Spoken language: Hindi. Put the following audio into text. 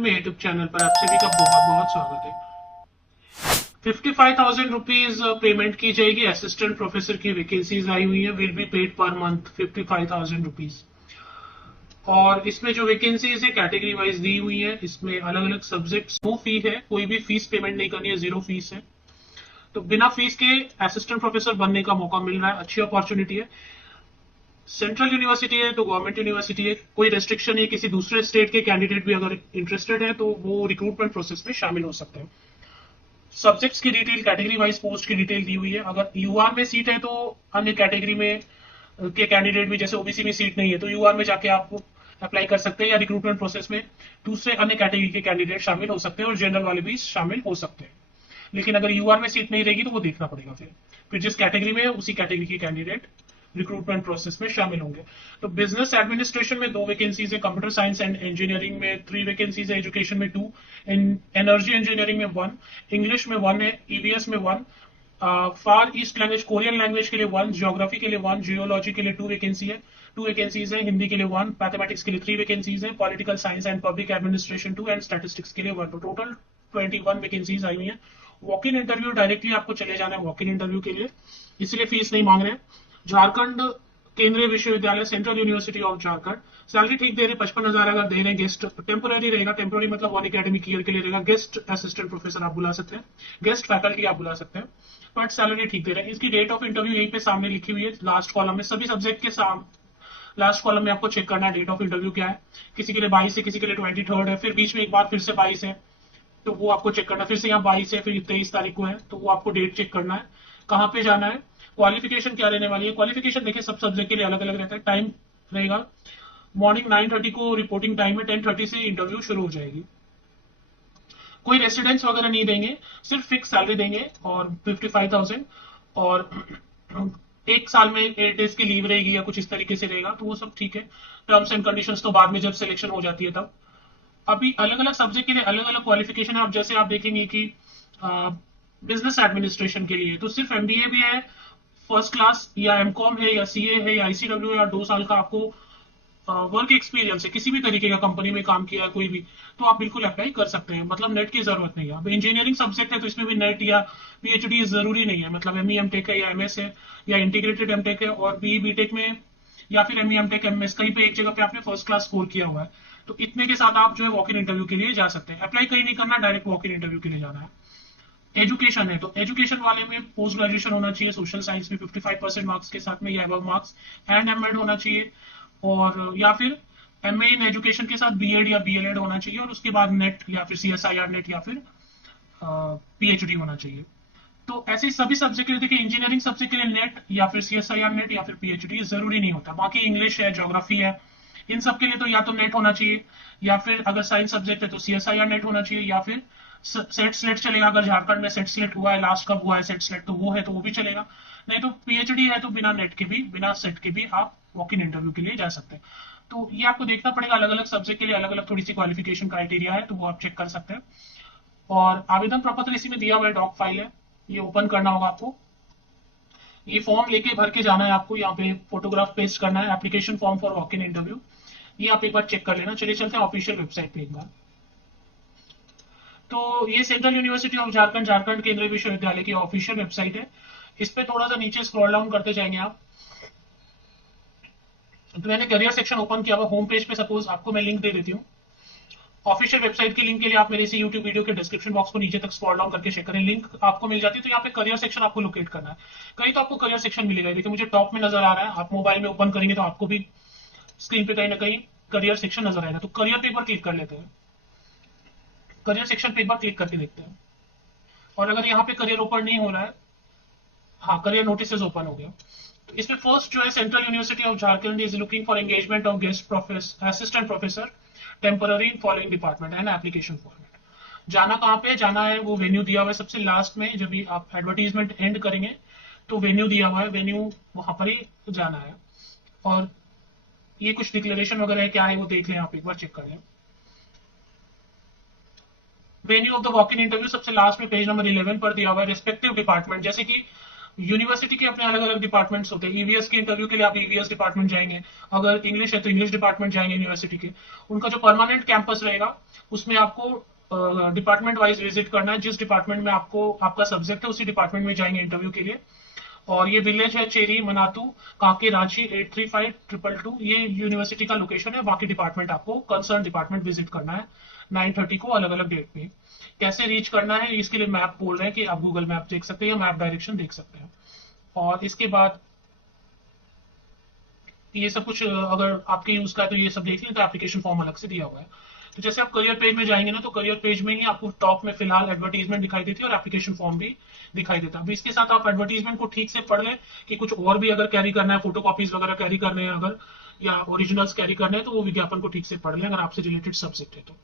मेरे यूट्यूब चैनल पर आप सभी का बहुत बहुत स्वागत है। 55,000 रुपीज पेमेंट की जाएगी। असिस्टेंट प्रोफेसर की वैकेंसीज आई हुई है। Will be paid per month 55,000 rupees. और इसमें जो वैकेंसीज है कैटेगरी वाइज दी हुई है। इसमें अलग अलग सब्जेक्ट्स, नो फी है, कोई भी फीस पेमेंट नहीं करनी है, जीरो फीस है। तो बिना फीस के असिस्टेंट प्रोफेसर बनने का मौका मिल रहा है, अच्छी अपॉर्चुनिटी है। सेंट्रल यूनिवर्सिटी है तो गवर्नमेंट यूनिवर्सिटी है, कोई रेस्ट्रिक्शन नहीं। किसी दूसरे स्टेट के कैंडिडेट भी अगर इंटरेस्टेड है तो वो रिक्रूटमेंट प्रोसेस में शामिल हो सकते हैं। सब्जेक्ट्स की डिटेल, कैटेगरी वाइज पोस्ट की डिटेल दी हुई है। अगर यूआर में सीट है तो अन्य कैटेगरी में के कैंडिडेट भी, जैसे ओबीसी में सीट नहीं है तो यूआर में जाके आप अप्लाई कर सकते हैं, या रिक्रूटमेंट प्रोसेस में दूसरे अन्य कैटेगरी के कैंडिडेट शामिल हो सकते हैं और जनरल वाले भी शामिल हो सकते हैं। लेकिन अगर यूआर में सीट नहीं रहेगी तो वो देखना पड़ेगा। फिर जिस कैटेगरी में है उसी कैटेगरी के कैंडिडेट रिक्रूटमेंट प्रोसेस में शामिल होंगे। तो बिजनेस एडमिनिस्ट्रेशन में 2 वैकेंसीज है, कंप्यूटर साइंस एंड इंजीनियरिंग में 3 वैकेंसीज है, एजुकेशन में 2, एनर्जी इंजीनियरिंग में 1, इंग्लिश में 1 है, ईवीएस में 1, फार ईस्ट लैंग्वेज कोरियन लैंग्वेज के लिए 1, ज्योग्राफी के लिए 1, जियोलॉजी के लिए 2 वैकेंसी है, 2 वैकेंसीज है, हिंदी के लिए 1, मैथमेटिक्स के लिए 3 वैकेंसीज है, political science and public administration 2 and statistics के लिए 1। तो टोटल 21 वैकेंसीज आई हुई है। वॉक इन इंटरव्यू डायरेक्टली आपको चले जाना है वॉक इन इंटरव्यू के लिए, इसलिए फीस नहीं मांग रहे हैं। झारखंड केंद्रीय विश्वविद्यालय, central university of Jharkhand, salary ठीक दे रहे, 55,000 अगर दे रहे हैं। गेस्ट टेम्पोररी रहेगा, टेम्पोररी मतलब 1 एकेडमिक ईयर के लिए रहेगा। गेस्ट असिस्टेंट प्रोफेसर आप बुला सकते हैं, गेस्ट फैकल्टी आप बुला सकते हैं, बट सैलरी ठीक दे रहे हैं। इसकी डेट ऑफ इंटरव्यू यहीं पे सामने लिखी हुई है लास्ट कॉलम में, सभी सब्जेक्ट के लास्ट कॉलम में आपको चेक करना है डेट ऑफ इंटरव्यू क्या है। किसी के लिए 22 है, किसी के लिए 23 है, फिर बीच में एक बार फिर से 22 है, तो वो आपको चेक करना है। फिर से यहाँ 22 है, फिर 23 तारीख को है, तो वो आपको डेट चेक करना है। कहाँ पे जाना है, क्वालिफिकेशन क्या रहने वाली है। क्वालिफिकेशन देखिए सब सब्जेक्ट के लिए अलग अलग रहता है। टाइम रहेगा मॉर्निंग 9:30 को रिपोर्टिंग टाइम है, 10:30 से इंटरव्यू शुरू हो जाएगी। कोई रेसिडेंस वगैरह नहीं देंगे, सिर्फ फिक्स सैलरी देंगे और 55,000। और 1 साल में 8 डेज की लीव रहेगी या कुछ इस तरीके से रहेगा, तो वो सब ठीक है। टर्म्स एंड कंडीशंस तो बाद में जब सिलेक्शन हो जाती है तब। अभी अलग अलग सब्जेक्ट के लिए अलग अलग क्वालिफिकेशन है। अब जैसे आप देखेंगे कि बिजनेस एडमिनिस्ट्रेशन के लिए तो सिर्फ एमबीए भी है, फर्स्ट क्लास, या एमकॉम है, या सीए है, या आईसीडब्ल्यू, या 2 साल का आपको वर्क एक्सपीरियंस है, किसी भी तरीके का कंपनी में काम किया है कोई भी, तो आप बिल्कुल अप्लाई कर सकते हैं। मतलब नेट की जरूरत नहीं है। अब इंजीनियरिंग सब्जेक्ट है तो इसमें भी नेट या पीएचडी जरूरी नहीं है। मतलब एमई एमटेक है या एमएस है या इंटीग्रेटेड एमटेक है, और बी बीटेक में या फिर एमई एमटेक एमएस कहीं पे एक जगह पे आपने फर्स्ट क्लास स्कोर किया हुआ है, तो इतने के साथ आप जो है वॉक इन इंटरव्यू के लिए जा सकते हैं। अप्लाई कहीं नहीं करना, डायरेक्ट वॉक इन इंटरव्यू के लिए जाना है। एजुकेशन है तो एजुकेशन वाले में पोस्ट ग्रेजुएशन होना चाहिए, सोशल साइंस में 55% मार्क्स के साथ में, या अबव मार्क्स, एंड एमएड होना चाहिए, और या फिर एमए इन एजुकेशन के साथ बीएड या बीएलएड होना चाहिए, और उसके बाद नेट या फिर सीएसआईआर नेट या फिर पीएचडी होना चाहिए। तो ऐसे सभी सब्जेक्ट के लिए देखिए, इंजीनियरिंग सब्जेक्ट के लिए नेट या फिर सीएसआईआर नेट या फिर पीएचडी जरूरी नहीं होता। बाकी इंग्लिश है, ज्योग्राफी है, इन सब के लिए तो या तो नेट होना चाहिए, या फिर अगर साइंस सब्जेक्ट है तो सीएसआईआर नेट होना चाहिए, या फिर सेट स्लेट चलेगा। अगर झारखंड में सेट स्लेट हुआ है, लास्ट कब हुआ है सेट स्लेट, तो वो है तो वो भी चलेगा। नहीं तो पीएचडी है तो बिना नेट के भी, बिना सेट के भी आप वॉक इन इंटरव्यू के लिए जा सकते हैं। तो ये आपको देखना पड़ेगा, अलग अलग सब्जेक्ट के लिए अलग अलग थोड़ी सी क्वालिफिकेशन क्राइटेरिया है, तो वो आप चेक कर सकते हैं। और आवेदन प्रपत्र इसी में दिया हुआ है, डॉक फाइल है, ये ओपन करना होगा आपको। ये फॉर्म लेके भर के जाना है आपको, यहाँ पे फोटोग्राफ पेस्ट करना है, application form for walk in interview. ये आप एक बार चेक कर लेना। चलिए चलते हैं ऑफिशियल वेबसाइट पे एक बार। तो ये central university of Jharkhand, Jharkhand केंद्रीय विश्वविद्यालय की ऑफिशियल वेबसाइट है। इस पे थोड़ा सा नीचे स्क्रॉल डाउन करते जाएंगे आप, तो मैंने करियर सेक्शन ओपन किया हुआ। होम पेज पे सपोज आपको मैं लिंक दे देती हूँ। ऑफिशियल वेबसाइट की लिंक के लिए आप मेरे इसी यूट्यूब वीडियो के डिस्क्रिप्शन बॉक्स को नीचे तक स्क्रॉल डाउन करके चेक करें, लिंक आपको मिल जाती है। तो यहाँ पे करियर सेक्शन आपको लोकेट करना है। कहीं तो आपको करियर सेक्शन मिलेगा, देखिए मुझे टॉप में नजर आ रहा है। आप मोबाइल में ओपन करेंगे तो आपको भी स्क्रीन पे कहीं ना कहीं करियर सेक्शन नजर आएगा। तो करियर पे एक बार क्लिक कर लेते हैं। करियर सेक्शन पे एक बार क्लिक करके देखते हैं। और अगर यहाँ पे करियर ओपन नहीं हो रहा है, हाँ करियर नोटिस ओपन हो गया। तो इसमें फर्स्ट जो है, central university of Jharkhand is looking for engagement of guest professor assistant professor temporary in following department and application format. जाना कहाँ पे जाना है, वो वेन्यू दिया हुआ है सबसे लास्ट में, जब भी आप एडवर्टीजमेंट एंड करेंगे तो वेन्यू दिया हुआ है, वेन्यू वहां पर ही जाना है। और ये कुछ डिक्लेरेशन वगैरह है, क्या है वो देख लें आप एक बार, चेक करें। Venue of the walk in interview सबसे लास्ट में पेज नंबर 11 पर दिया हुआ है, रिस्पेक्टिव डिपार्टमेंट। जैसे कि यूनिवर्सिटी के अपने अलग अलग डिपार्टमेंट्स होते हैं। ईवीएस के इंटरव्यू के लिए आप ईवीएस डिपार्टमेंट जाएंगे, अगर इंग्लिश है तो इंग्लिश डिपार्टमेंट जाएंगे यूनिवर्सिटी के। उनका जो परमानेंट कैंपस रहेगा उसमें आपको डिपार्टमेंट वाइज विजिट करना है। जिस डिपार्टमेंट में आपको आपका सब्जेक्ट है उसी डिपार्टमेंट में जाएंगे इंटरव्यू के लिए। और ये विलेज है चेरी मनातू काके रांची 835222, ये यूनिवर्सिटी का लोकेशन है। बाकी डिपार्टमेंट आपको कंसर्न डिपार्टमेंट विजिट करना है 9:30 को अलग अलग डेट पे। कैसे रीच करना है इसके लिए मैप बोल रहे हैं कि आप गूगल मैप देख सकते हैं या मैप डायरेक्शन देख सकते हैं। और इसके बाद ये सब कुछ अगर आपके यूज का है तो ये सब देख लें, तो एप्लीकेशन फॉर्म अलग से दिया हुआ है। तो जैसे आप करियर पेज में जाएंगे ना, तो करियर पेज में ही आपको टॉप में फिलहाल एडवर्टीजमेंट दिखाई देती है और एप्लीकेशन फॉर्म भी दिखाई देता है। अभी इसके साथ आप एडवर्टीजमेंट को ठीक से पढ़ लें कि कुछ और भी अगर कैरी करना है, फोटो कॉपीज वगैरह कैरी करने हैं अगर, या ओरिजिनल्स कैरी करने हैं, तो वो विज्ञापन को ठीक से पढ़ लें अगर आपसे रिलेटेड सब्जेक्ट है तो।